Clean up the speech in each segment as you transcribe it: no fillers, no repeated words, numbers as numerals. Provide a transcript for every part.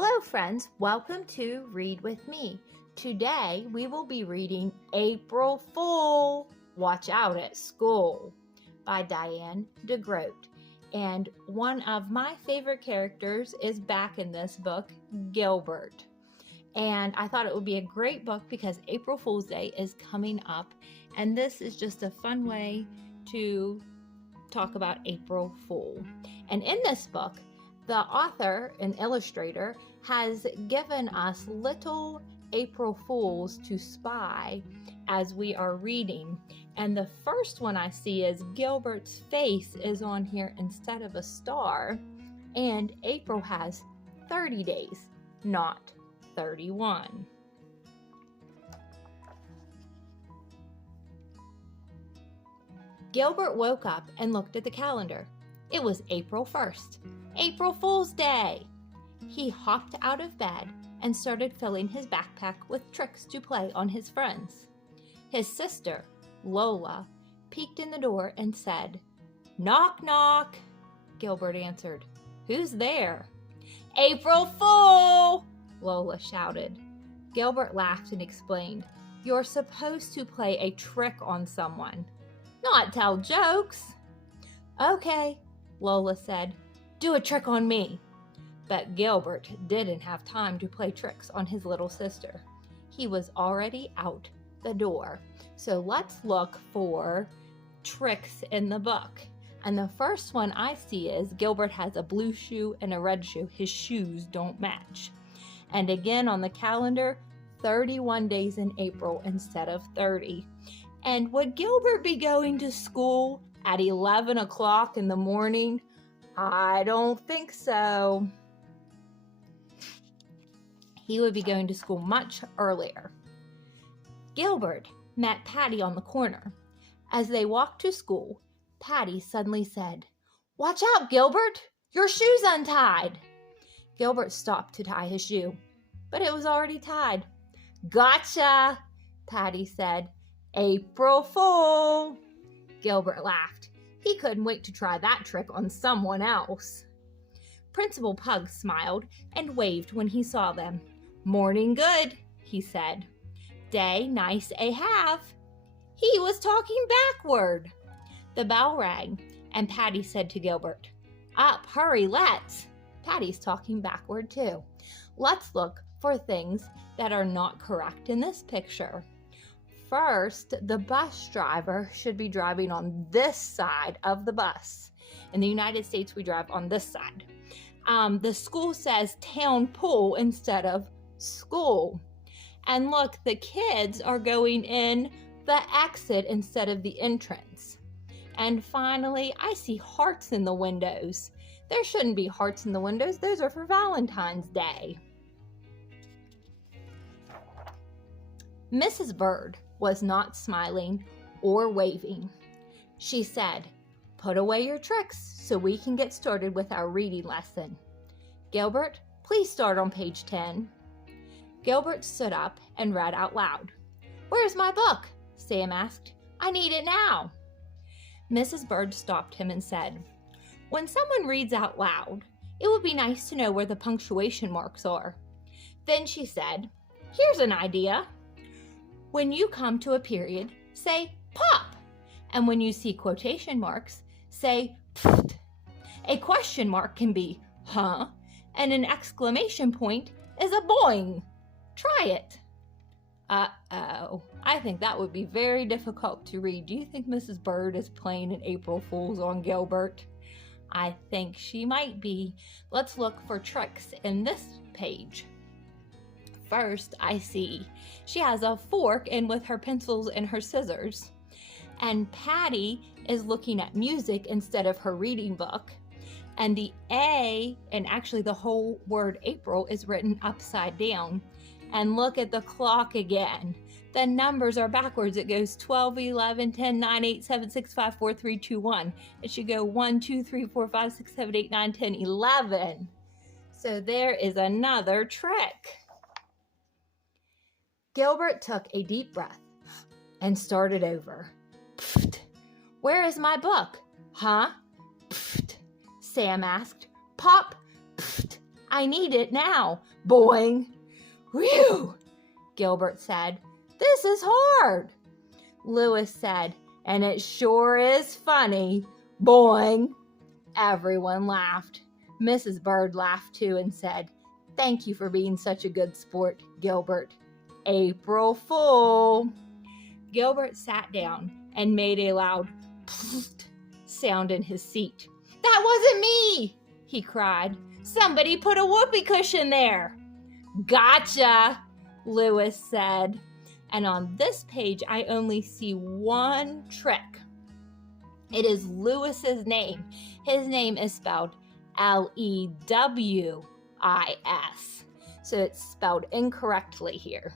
Hello friends, welcome to Read With Me. Today we will be reading April Fool, Watch Out at School by Diane deGroat. And one of my favorite characters is back in this book, Gilbert. And I thought it would be a great book because April Fool's Day is coming up, and this is just a fun way to talk about April Fool. And in this book, the author and illustrator has given us little April Fools to spy as we are reading. And the first one I see is Gilbert's face is on here instead of a star. And April has 30 days, not 31. Gilbert woke up and looked at the calendar. It was April 1st, April Fool's Day. He hopped out of bed and started filling his backpack with tricks to play on his friends. His sister, Lola, peeked in the door and said, "Knock, knock." Gilbert answered, "Who's there?" "April Fool!" Lola shouted. Gilbert laughed and explained, "You're supposed to play a trick on someone, not tell jokes." "Okay," Lola said, "do a trick on me." But Gilbert didn't have time to play tricks on his little sister. He was already out the door. So let's look for tricks in the book. And the first one I see is Gilbert has a blue shoe and a red shoe. His shoes don't match. And again on the calendar, 31 days in April instead of 30. And would Gilbert be going to school at 11 o'clock in the morning? I don't think so. He would be going to school much earlier. Gilbert met Patty on the corner. As they walked to school, Patty suddenly said, "Watch out, Gilbert! Your shoe's untied." Gilbert stopped to tie his shoe, but it was already tied. "Gotcha," Patty said. "April Fool." Gilbert laughed. He couldn't wait to try that trick on someone else. Principal Pug smiled and waved when he saw them. "Morning good," he said. "Day nice a have." He was talking backward. The bell rang, and Patty said to Gilbert, "Up, hurry, let's." Patty's talking backward too. Let's look for things that are not correct in this picture. First, the bus driver should be driving on this side of the bus. In the United States, we drive on this side. The school says town pool instead of school. And look, the kids are going in the exit instead of the entrance. And finally, I see hearts in the windows. There shouldn't be hearts in the windows. Those are for Valentine's Day. Mrs. Bird was not smiling or waving. She said, "Put away your tricks so we can get started with our reading lesson. Gilbert, please start on page 10. Gilbert stood up and read out loud. "Where's my book?" Sam asked. "I need it now." Mrs. Bird stopped him and said, "When someone reads out loud, it would be nice to know where the punctuation marks are." Then she said, "Here's an idea. When you come to a period, say pop. And when you see quotation marks, say pfft. A question mark can be huh, and an exclamation point is a boing. Try it." Uh-oh. I think that would be very difficult to read. Do you think Mrs. Bird is playing an April Fool's on Gilbert? I think she might be. Let's look for tricks in this page. First, I see she has a fork in with her pencils and her scissors. And Patty is looking at music instead of her reading book. And the A, and actually the whole word April, is written upside down. And look at the clock again. The numbers are backwards. It goes 12, 11, 10, 9, 8, 7, 6, 5, 4, 3, 2, 1. It should go 1, 2, 3, 4, 5, 6, 7, 8, 9, 10, 11. So there is another trick. Gilbert took a deep breath and started over. "Pfft. Where is my book?" "Huh?" "Pfft," Sam asked. "Pop." "Pfft. I need it now. Boing. Whew, Gilbert said. This is hard. Louis said, and it sure is funny. Boing. Everyone laughed. Mrs. Bird laughed too and said, Thank you for being such a good sport, Gilbert. April Fool. Gilbert sat down and made a loud sound in his seat. That wasn't me, he cried. Somebody put a whoopee cushion there. Gotcha, Louis said. And on this page, I only see one trick. It is Louis's name. His name is spelled Lewis. So it's spelled incorrectly here.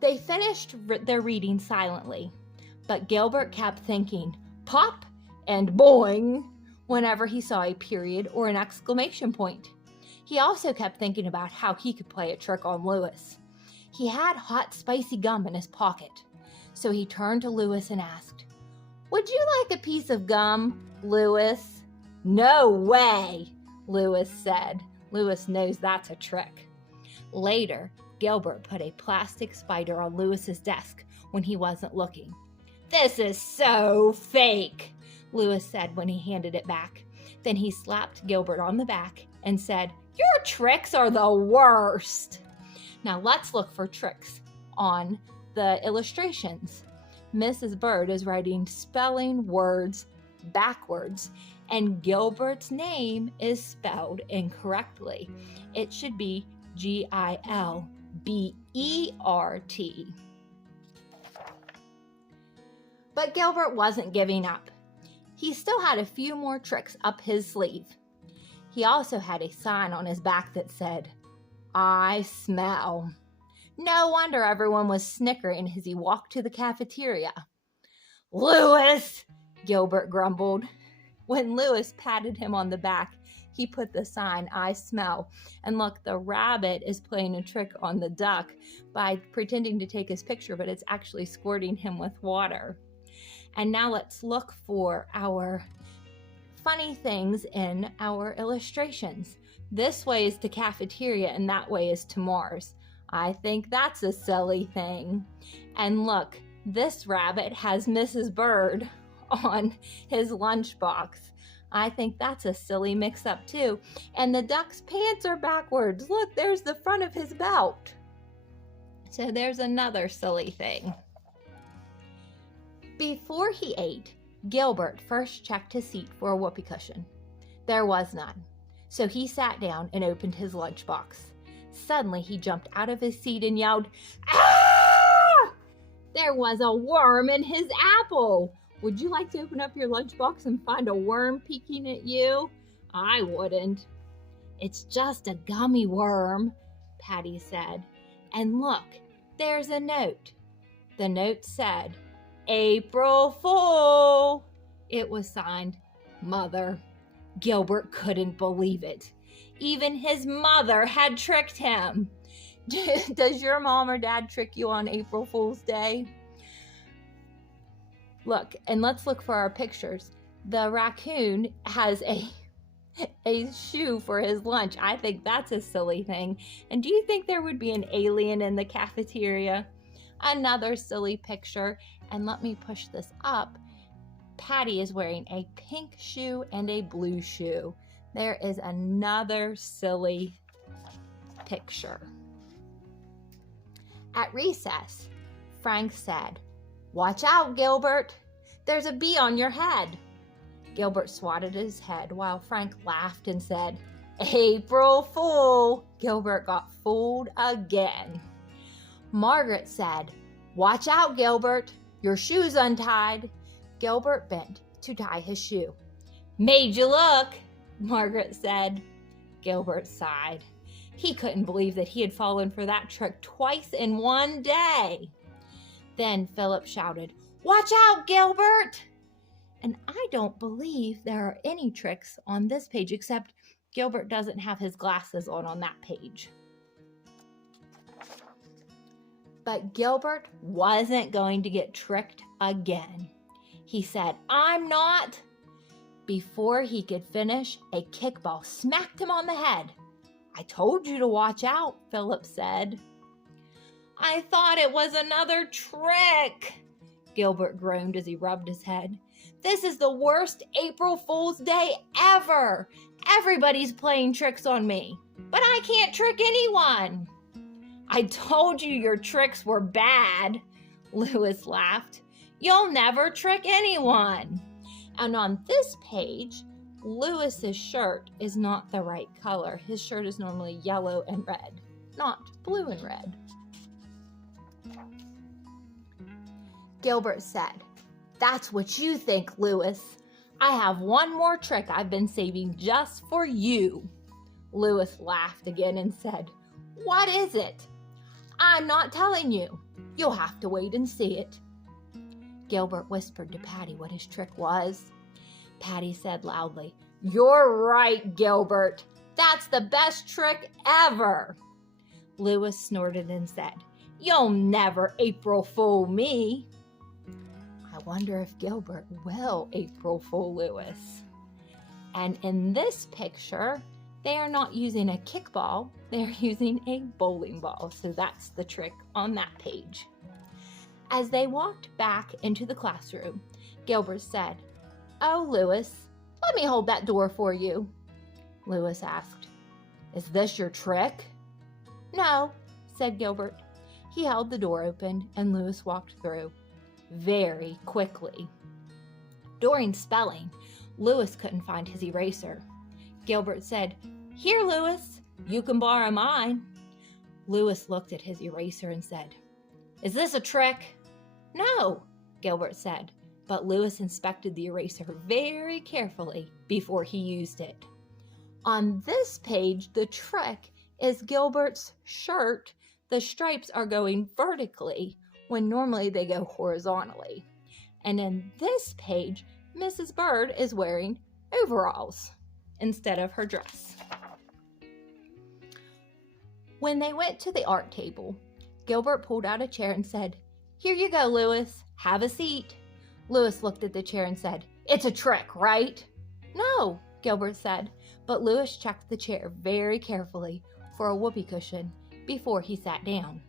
They finished their reading silently, but Gilbert kept thinking, pop and boing, whenever he saw a period or an exclamation point. He also kept thinking about how he could play a trick on Louis. He had hot, spicy gum in his pocket, so he turned to Louis and asked, Would you like a piece of gum, Louis? No way, Louis said. Louis knows that's a trick. Later, Gilbert put a plastic spider on Louis's desk when he wasn't looking. This is so fake, Louis said when he handed it back. Then he slapped Gilbert on the back and said, Your tricks are the worst. Now let's look for tricks on the illustrations. Mrs. Bird is writing spelling words backwards, and Gilbert's name is spelled incorrectly. It should be Gilbert. But Gilbert wasn't giving up. He still had a few more tricks up his sleeve. He also had a sign on his back that said, I smell. No wonder everyone was snickering as he walked to the cafeteria. Louis, Gilbert grumbled. When Louis patted him on the back, he put the sign, I smell. And look, the rabbit is playing a trick on the duck by pretending to take his picture, but it's actually squirting him with water. And now let's look for our funny things in our illustrations. This way is to cafeteria and that way is to Mars. I think that's a silly thing. And look, this rabbit has Mrs. Bird on his lunchbox. I think that's a silly mix-up too. And the duck's pants are backwards. Look, there's the front of his belt. So there's another silly thing. Before he ate, Gilbert first checked his seat for a whoopee cushion. There was none. So he sat down and opened his lunchbox. Suddenly he jumped out of his seat and yelled, Ah! There was a worm in his apple. Would you like to open up your lunchbox and find a worm peeking at you? I wouldn't. It's just a gummy worm, Patty said. And look, there's a note. The note said, April Fool. It was signed, Mother. Gilbert couldn't believe it. Even his mother had tricked him. Does your mom or dad trick you on April Fool's Day? Look, and let's look for our pictures. The raccoon has a shoe for his lunch. I think that's a silly thing. And do you think there would be an alien in the cafeteria? Another silly picture. And let me push this up. Patty is wearing a pink shoe and a blue shoe. There is another silly picture. At recess, Frank said, Watch out, Gilbert. There's a bee on your head. Gilbert swatted his head while Frank laughed and said, April Fool. Gilbert got fooled again. Margaret said, Watch out, Gilbert. Your shoe's untied. Gilbert bent to tie his shoe. Made you look, Margaret said. Gilbert sighed. He couldn't believe that he had fallen for that trick twice in one day. Then Philip shouted, Watch out, Gilbert! And I don't believe there are any tricks on this page except Gilbert doesn't have his glasses on that page. But Gilbert wasn't going to get tricked again. He said, I'm not. Before he could finish, a kickball smacked him on the head. "I told you to watch out," Philip said. "I thought it was another trick," Gilbert groaned as he rubbed his head. "This is the worst April Fool's Day ever. Everybody's playing tricks on me, but I can't trick anyone." "I told you your tricks were bad," Lewis laughed. "You'll never trick anyone." And on this page, Lewis's shirt is not the right color. His shirt is normally yellow and red, not blue and red. Gilbert said, "That's what you think, Lewis. I have one more trick I've been saving just for you." Lewis laughed again and said, "What is it?" "I'm not telling you. You'll have to wait and see it." Gilbert whispered to Patty what his trick was. Patty said loudly, "You're right, Gilbert. That's the best trick ever." Lewis snorted and said, "You'll never April Fool me." I wonder if Gilbert will April Fool Lewis. And in this picture, they are not using a kickball, they are using a bowling ball. So that's the trick on that page. As they walked back into the classroom, Gilbert said, "Oh, Lewis, let me hold that door for you." Lewis asked, "Is this your trick?" "No," said Gilbert. He held the door open and Lewis walked through very quickly. During spelling, Lewis couldn't find his eraser. Gilbert said, "Here, Lewis, you can borrow mine." Lewis looked at his eraser and said, "Is this a trick?" "No," Gilbert said, but Lewis inspected the eraser very carefully before he used it. On this page, the trick is Gilbert's shirt. The stripes are going vertically when normally they go horizontally. And in this page, Mrs. Bird is wearing overalls instead of her dress. When they went to the art table, Gilbert pulled out a chair and said, "Here you go, Lewis. Have a seat." Lewis looked at the chair and said, "It's a trick, right?" "No," Gilbert said, but Lewis checked the chair very carefully for a whoopee cushion before he sat down.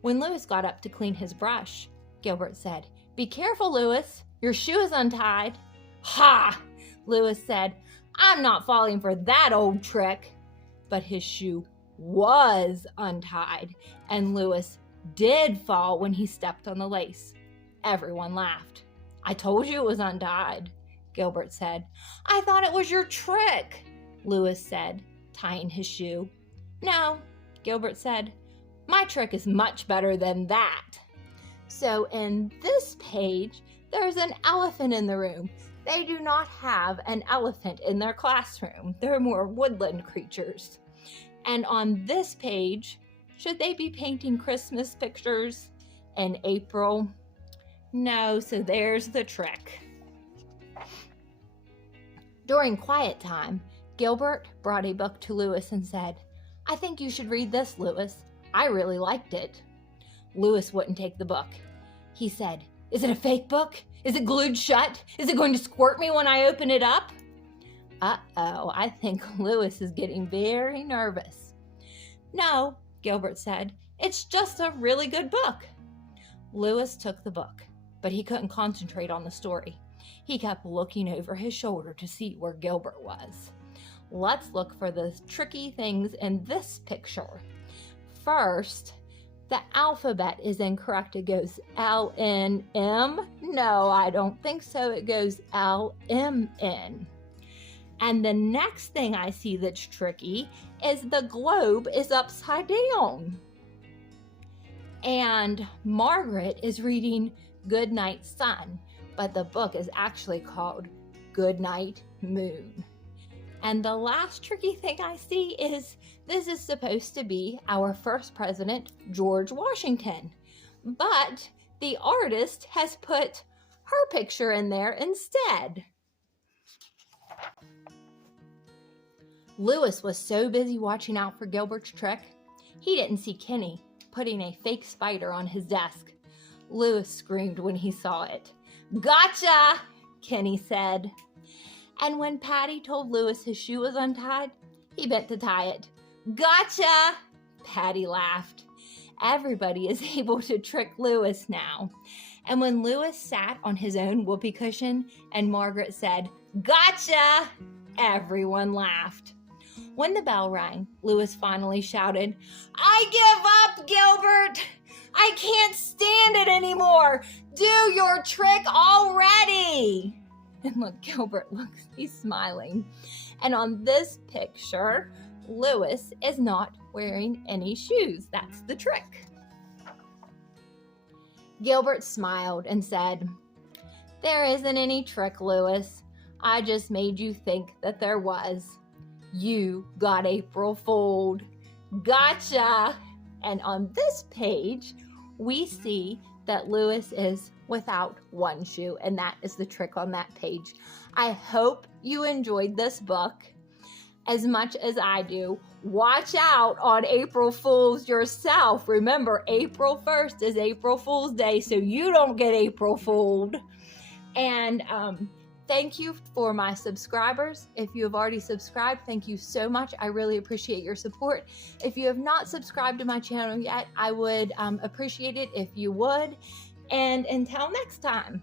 When Lewis got up to clean his brush, Gilbert said, "Be careful, Lewis. Your shoe is untied." "Ha!" Lewis said, "I'm not falling for that old trick." But his shoe was untied, and Lewis did fall when he stepped on the lace. Everyone laughed. "I told you it was untied," Gilbert said. "I thought it was your trick," Lewis said, tying his shoe. "No," Gilbert said, "my trick is much better than that." So in this page, there's an elephant in the room. They do not have an elephant in their classroom. They're more woodland creatures. And on this page, should they be painting Christmas pictures in April? No, so there's the trick. During quiet time, Gilbert brought a book to Lewis and said, "I think you should read this, Lewis. I really liked it." Lewis wouldn't take the book. He said, "Is it a fake book? Is it glued shut? Is it going to squirt me when I open it up?" Uh-oh, I think Lewis is getting very nervous. "No," Gilbert said, "it's just a really good book." Lewis took the book, but he couldn't concentrate on the story. He kept looking over his shoulder to see where Gilbert was. Let's look for the tricky things in this picture. First, the alphabet is incorrect. It goes L-N-M. No, I don't think so. It goes L-M-N. And the next thing I see that's tricky is the globe is upside down. And Margaret is reading Good Night Sun, but the book is actually called Good Night Moon. And the last tricky thing I see is this is supposed to be our first president, George Washington, but the artist has put her picture in there instead. Lewis was so busy watching out for Gilbert's trick, he didn't see Kenny putting a fake spider on his desk. Lewis screamed when he saw it. "Gotcha!" Kenny said. And when Patty told Louis his shoe was untied, he bent to tie it. Gotcha! Patty laughed. Everybody is able to trick Louis now. And when Louis sat on his own whoopee cushion and Margaret said, Gotcha! Everyone laughed. When the bell rang, Louis finally shouted, I give up, Gilbert! I can't stand it anymore! Do your trick already! And look, Gilbert looks, he's smiling. And on this picture, Louis is not wearing any shoes. That's the trick. Gilbert smiled and said, There isn't any trick, Louis. I just made you think that there was. You got April fooled. Gotcha! And on this page, we see that Louis is without one shoe, and that is the trick on that page. I hope you enjoyed this book as much as I do. Watch out on April Fools yourself. Remember, April 1st is April Fool's Day, so you don't get April fooled. And thank you for my subscribers. If you have already subscribed, thank you so much. I really appreciate your support. If you have not subscribed to my channel yet, I would appreciate it if you would. And until next time.